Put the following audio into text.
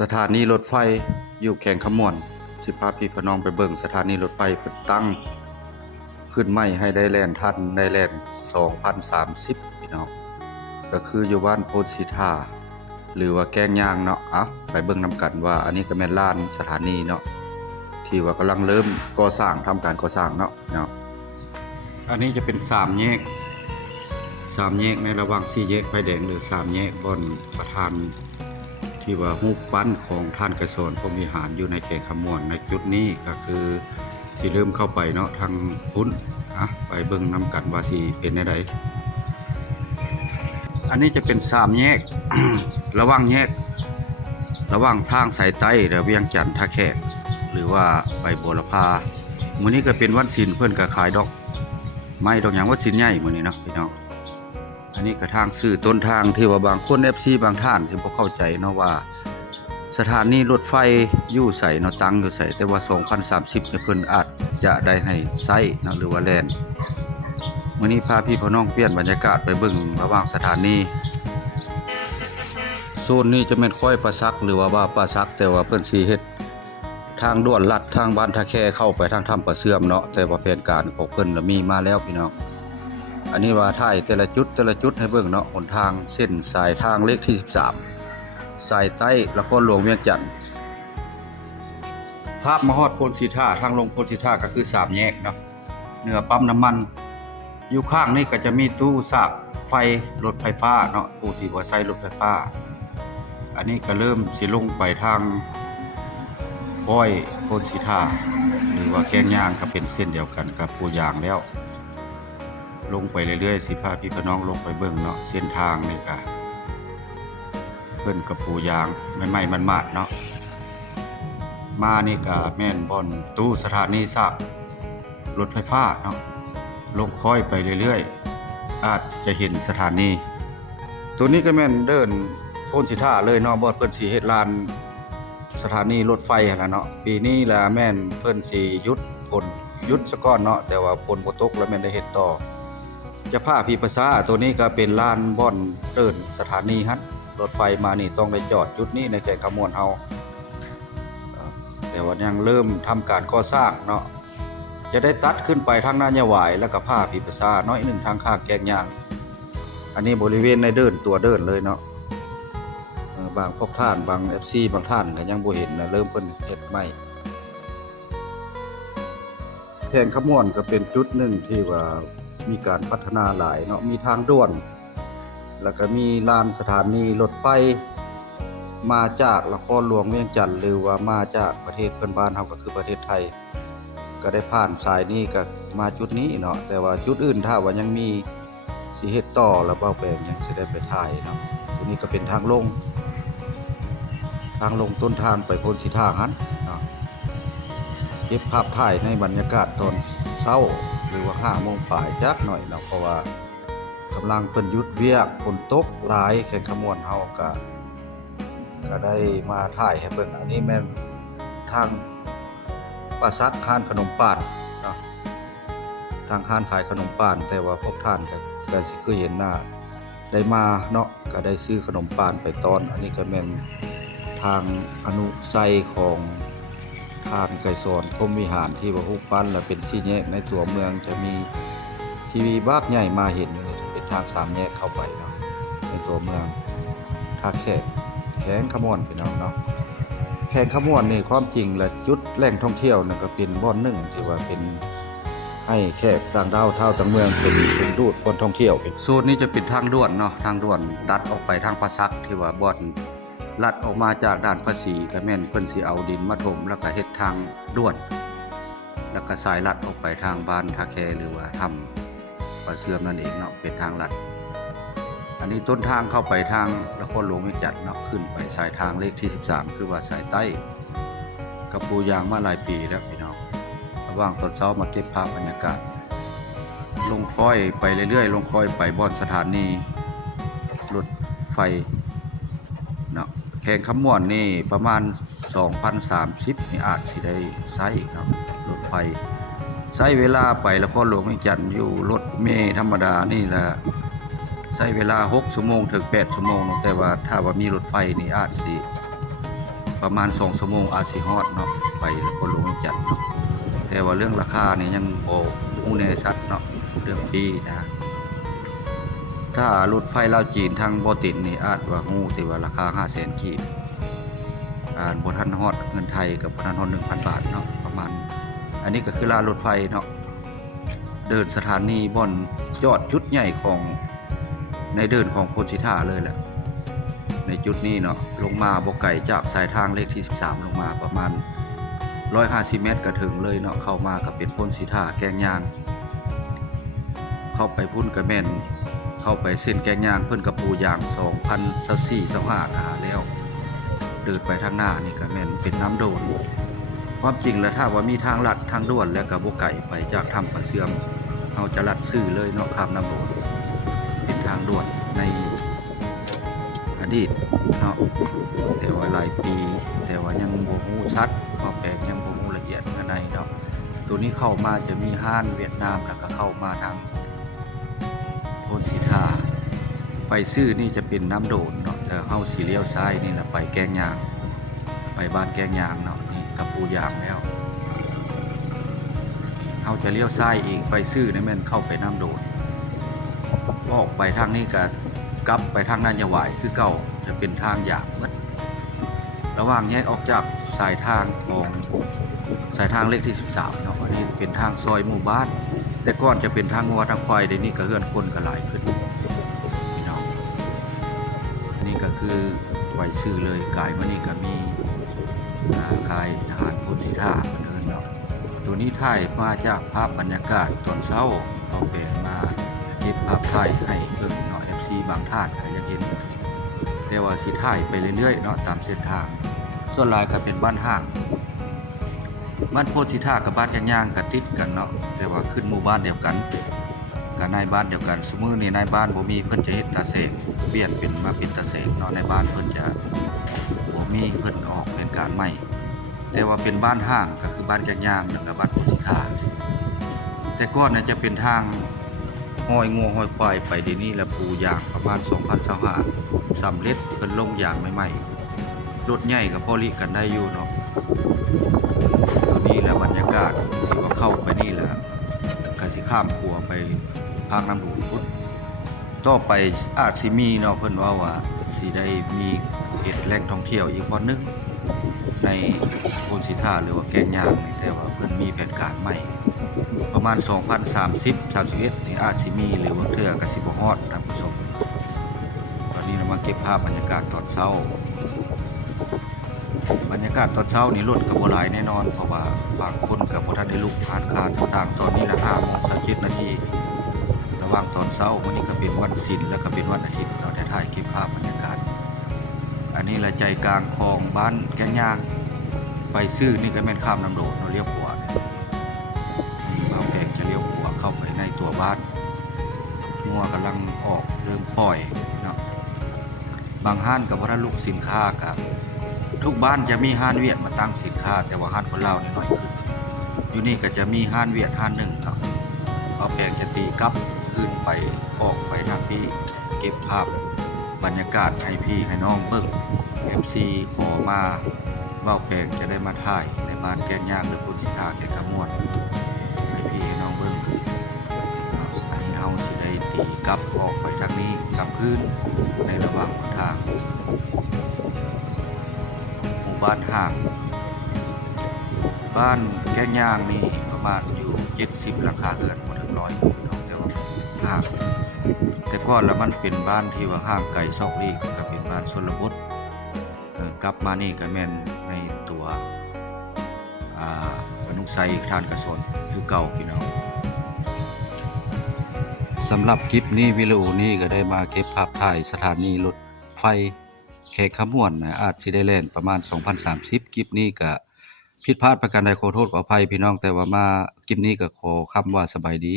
สถานีรถไฟอยู่แขวงขมวนสิพาพี่พี่น้องไปเบิ่งสถานีรถไฟเพิ่นตั้งขึ้นใหม่ให้ได้แล่นทันได้แล่น2030พี่น้องก็คืออยู่บ้านโพธิธาหรือว่าแกงย่างเนาะไปเบิ่งนำกันว่าอันนี้ก็แม่นลานสถานีเนาะที่ว่ากำลังเริ่มก่อสร้างทำการก่อสร้างเนาะอันนี้จะเป็น3แยกในระหว่าง4แยกไฟแดงหรือ3แยกบนประธานที่ว่ารูปปั้นของท่านไกรสอนพรหมวิหารอยู่ในแขวงขมวนในจุดนี้ก็คือสิเริ่มเข้าไปเนาะทางพุ้นไปเบิ่งนำกันว่าสิเป็นได้ใดอันนี้จะเป็น3แยก ระหว่างแยกระหว่างทางสายใต้และเวียงจันทน์ท่าแขกหรือว่าไปบัวลพามื้อนี้ก็เป็นวันศีลเพิ่นก็ขายดอกไม้ดอกหยังวันศีลใหญ่มื้อนี้เนาะพี่น้องอันนี้ก็ทางซื้อต้นทางที่ว่าบางคน FC บางท่านสิบ่เข้าใจเนาะว่าสถานีรถไฟอยู่ไสเนาะตั้งอยู่ไสแต่ว่า2030เนี่ยเพิ่นอาจจะได้ให้ใช้เนาะหรือว่าแล่นมื้อนี้พาพี่พี่น้องเปลี่ยนบรรยากาศไปเบิ่งระหว่างสถานีโซนนี้จะแม่นค่อยประซักหรือว่าประซักแต่ว่าเพิ่นสิเฮ็ดทางด่วนลัดทางบ้านท่าแคเข้าไปทางถ้ำประเสื่อมเนาะแต่ว่าแผนการของเพิ่นน่ะมีมาแล้วพี่น้องอันนี้ว่าถ่ายแต่ละจุดให้เบิ่งเนาะหนทางเส้นสายทางเลขที่13สายใต้นครหลวงเวียงจันทน์ภาพมาฮอดโพนสีท่าทางลงโพนสีท่าก็คือ3แยกเนาะเหนือปั๊มน้ำมันอยู่ข้างนี่ก็จะมีตู้ซากไฟรถไฟฟ้าเนาะผู้ที่ว่าใช้รถไฟฟ้าอันนี้ก็เริ่มสิลงไปทางป้อยโพนสีท่าหรือว่าแกงย่างก็เป็นเส้นเดียวกันกับปูยางแล้วลงไปเรื่อยๆสิพาพี่พี่น้องลงไปเบิ่งเนาะเส้นทางนี่ก็เพิ่นกับปูยางใหม่ๆมันมาดเนาะมานี่ก็แม่นบ่อนตู้สถานีซากรถไฟฟ้าเนาะลงค่อยไปเรื่อยๆอาจจะเห็นสถานีตัวนี้ก็แม่นเดินโพนสิท่าเลยเนาะบ่เพิ่นสิเฮ็ดลานสถานีรถไฟหั่นล่ะเนาะปีนี้ล่ะแม่นเพิ่นสิหยุดซะก่อนเนาะแต่ว่าฝนบ่ตกแล้วแม่นได้เฮ็ดต่อจะพาพี่ภาษาตัวนี้ก็เป็นลานบ่อนเดินสถานีฮั่นรถไฟมานี่ต้องได้จอดจุดนี้ในแขวงขมวนเฮาแต่ว่ายังเริ่มทำการก่อสร้างเนาะจะได้ตัดขึ้นไปทางนาญาหวายแล้วก็พาพี่ภาษาน้อยนึงทางข้างแกงย่างอันนี้บริเวณในเดินตัวเดินเลยเนาะบางพวกท่านบาง FC บางท่านก็ยังบ่เห็นนะเริ่มเพิ่นเฮ็ดใหม่แขวงขมวนก็เป็นจุดหนึ่งที่ว่ามีการพัฒนาหลายเนาะมีทางด่วนแล้วก็มีลานสถานีรถไฟมาจากนครหลวงเวียงจันทน์หรือว่ามาจากประเทศเพื่อนบ้านเฮาก็คือประเทศไทยก็ได้ผ่านสายนี้ก็มาจุดนี้เนาะแต่ว่าจุดอื่นถ้าว่ายังมีสิเฮ็ดต่อแล้วเว้าแปลงยังสิได้ไปถ่ายเนาะตรงนี้ก็เป็นทางลงต้นทางไปโพนสิท่าหันเนาะเก็บภาพถ่ายในบรรยากาศตอนเช้าหรือว่า 5 โมงปลายจักหน่อยเนาะเพราะว่ากำลังเพิ่นหยุดเวียกฝนตกหลายแขวงขมวนเฮาก็ได้มาถ่ายให้เบิ่งอันนี้แม่นทางปราซักร้านขนมปานเนาะทางร้านขายขนมปานแต่ว่าพวกท่านก็สิเคยเห็นหน้าได้มาเนาะก็ได้ซื้อขนมปานไปตอนอันนี้ก็แม่นทางอนุไซของท่านไกรสอนพรหมวิหารที่ว่ารูปปั้นแล้วเป็น4แยกในตัวเมืองจะมีทีวีบากใหญ่มาเห็นอยู่เป็นทาง3แยกเข้าไปเนาะในตัวเมืองท่าแขกแขวงขมวนพี่น้องเนาะแขวงขมวนนี่ความจริงแล้วจุดแหล่งท่องเที่ยวนั่นก็เป็นบ่อนหนึ่งที่ว่าเป็นให้แขกต่างดาวชาวต่างเมืองเป็นดูดคนท่องเที่ยวโซนนี้จะเป็นทางด่วนเนาะทางด่วนตัดออกไปทางปราซักที่ว่าบ่อนลัดออกมาจากด่านภาษีก็แม่นเพิ่นสิเอาดินมาถมแล้วก็เฮ็ดทางด่วนแล้วก็สายลัดออกไปทางบ้านท่าแคหรือว่าถ้ำประเสื่อมนั่นเองเนาะเป็นทางลัดอันนี้ต้นทางเข้าไปทางนครหลวงเวียงจันทน์เนาะขึ้นไปสายทางเลขที่13คือว่าสายใต้กับปูยางมาหลายปีแล้วพี่น้องระหว่างตอนเช้ามาเก็บภาพบรรยากาศลงค่อยไปเรื่อยๆลงค่อยไปบ่อนสถานีรถไฟเนาะแขวงขมวนนี่ประมาณ2030นี่อาจสิได้ใช้เนาะรถไฟใช้เวลาไปนครหลวงเวียงจันทน์อยู่รถเมล์ธรรมดานี่แหละใช้เวลา6 ชั่วโมงถึง8 ชั่วโมงแต่ว่าถ้าว่ามีรถไฟนี่อาจสิ ประมาณ2ชั่วโมงอาจสิฮอดเนาะไปแล้วก็ลงจัดเนาะแต่ว่าเรื่องราคานี่ยังบ่ฮู้แน่ชัดเนาะเรื่องปีนะถ้ารถไฟลาวจีนทางบ่ติดนี่อาจว่าฮู้ที่ว่าราคา 500,000 กีบบ่ทันฮอดเงินไทยกับบ่ทันฮอด 1,000 บาทเนาะประมาณอันนี้ก็คือรางรถไฟเนาะเดินสถานีบ่อนจอดจุดใหญ่ของในเดินของโพธิท่าเลยแหละในจุดนี้เนาะลงมาบ่ไกลจากสายทางเลขที่13ลงมาประมาณ150 เมตรก็ถึงเลยเนาะเข้ามาก็เป็นโพธิท่าแกงยางเข้าไปพุ่นก็แม่นเข้าไปเส้นแกงยางเพิ่นก็ปูยาง2024-25ขาแล้วเดินไปทางหน้านี่ก็แม่นเป็นน้ำโดนความจริงแล้วถ้าว่ามีทางลัดทางด่วนแล้วก็บ่ไกลไปจากถ้ำปะเสื่อมเฮาจะลัดซื่อเลยเนาะข้ามน้ำโดนเป็นทางด่วนในอดีตเนาะแต่ว่าหลายปีแต่ว่ายังบ่ฮู้ชัดเพราะแปลงยังบ่ฮู้ละเอียดภายในเนาะตัวนี้เข้ามาจะมีห้านเวียดนามแล้วก็เข้ามาทางโพนสิทาไปซื่อนี่จะเป็นน้ำโดนเนาะแต่เฮาสิเลี้ยวซ้ายนี่น่ะไปแกงยางไปบ้านแกงยางเนาะนี่กับปูยางแล้วเฮาจะเลี้ยวซ้ายอีกไปซื่อนี่แม่นเข้าไปน้ำโดนออกไปทางนี้ก็กลับไปทางนาญาวายคือเก่าจะเป็นทางยางหมดระหว่างแยกออกจากสายทางของสายทางเลขที่13เนาะอันนี้เป็นทางซอยหมู่บ้านแต่ก่อนจะเป็นทางงัวทางควายเดี๋ยวนี้ก็เฮือนคนก็หลายขึ้นพี่น้องนี่ก็คือไว้ซื้อเลยกายมานี่ก็มีขายอาหารพุทธิท่าเพิ่นเนาะตัวนี้ถ่ายมาจากภาพบรรยากาศตอนเช้าเอาไปมาเก็บภาพถ่ายให้เพิ่นเนาะ FC บางท่านก็อยากเห็นแต่ว่าสิถ่ายไปเรื่อยๆเนาะตามเส้นทางส่วนหลายก็เป็นบ้านห้างบ้านโพธิท่ากับบ้านย่างๆก็ติดกันเนาะแต่ว่าขึ้นหมู่บ้านเดียวกันก็นายบ้านเดียวกันซุมื้อนี้นายบ้านบ่มีเพิ่นจะเฮ็ดตาเสกเปลี่ยนเป็นมาเป็นตาเสกเนาะในบ้านเพิ่นจะบ่มีเพิ่นออกเป็นการใหม่แต่ว่าเป็นบ้านห้างก็คือบ้านย่างๆแล้วก็บ้านโพธิท่าแต่ก่อนน่ะจะเป็นทางห้อยงัวห้อยควายไปเดี๋ยวนี้ละปูยางประมาณ2025สำเร็จเพิ่นลงยางใหม่ๆรถใหญ่ก็พอลิกันได้อยู่เนาะตัวนี้แหละบรรยากาศที่ว่าเข้าไปนี่แหละก็สิข้ามขัวไปภาคน้ำดูพุทธต่อไปอาจสิมีเนาะเพิ่นว่าสิได้มีเฮ็ดแหล่งท่องเที่ยวอีกบ่นึงในโพนสิท่าหรือว่าแกงยางนี่แต่ว่าเพิ่นมีแผนการใหม่ประมาณ2030-31นี่อาจสิมีหรือว่าเทื่อก็สิบ่ฮอดท่านผู้ชมตอนนี้เรามาเก็บภาพบรรยากาศตอนเช้าบรรยากาศตอนเช้านี่รถก็บ่หลายแน่นอนเพราะว่าบางคนก็บ่ทันได้ลุกผ่านคาต่างๆตอนนี้ละ5:27 นาทีระหว่างตอนเช้าวันนี้ก็เป็นวันศิลป์แล้วก็เป็นวันอาทิตย์เราได้ถ่ายเก็บภาพบรรยากาศอันนี้ละใจกลางคลองบ้านแกงยางไปซื้อนี่ก็แม่นข้ามน้ำโดดเราเลี้ยวขวานี่บ่าวแพงจะเลี้ยวขวาเข้าไปในตัวบ้านงัวกำลังออกเริ่มปล่อยเนาะบางห้านก็บ่ทันลุกสินค้าก็ทุกบ้านจะมีห้านเวียดมาตั้งสินค้าแต่ว่าห้านคนลาวนี่น้อยขึ้นอยู่นี่ก็จะมีห้านเวียดห้านหนึ่งครับเอาแปลงจะตีกลับขึ้นไปออกไปทางที่เก็บภาพบรรยากาศให้พี่ให้น้องเบิ่ง FC ขอมาเว้าแปลงจะได้มาถ่ายในบ้านแกงย่างหรือพุทธิท่าแกงขมวดให้พี่ให้น้องเบิ่งอันนี้เฮาสิได้ตีกลับออกไปทางนี้กลับคืนในระหว่างทางบ้านห่างบ้านแกงย่างนี่ประมาณอยู่70หลังคาเรือนบ่ถึง100แต่ว่าห่างแต่ก่อนแล้วมันเป็นบ้านที่ว่าห่างไกลซอกลีกก็เป็นบ้านชนบทกลับมานี่ก็แม่นในตัวอนุไสทานกระสนคือเก่าพี่น้องสำหรับคลิปนี้วิดีโอนี้ก็ได้มาเก็บภาพถ่ายสถานีรถไฟแขกขมวนนะอาจสิได้แล่นประมาณ2030คลิปนี้ก็ผิดพลาดประการใดขอโทษขออภัยพี่น้องแต่ว่ามาคลิปนี้ก็ขอคำว่าสบายดี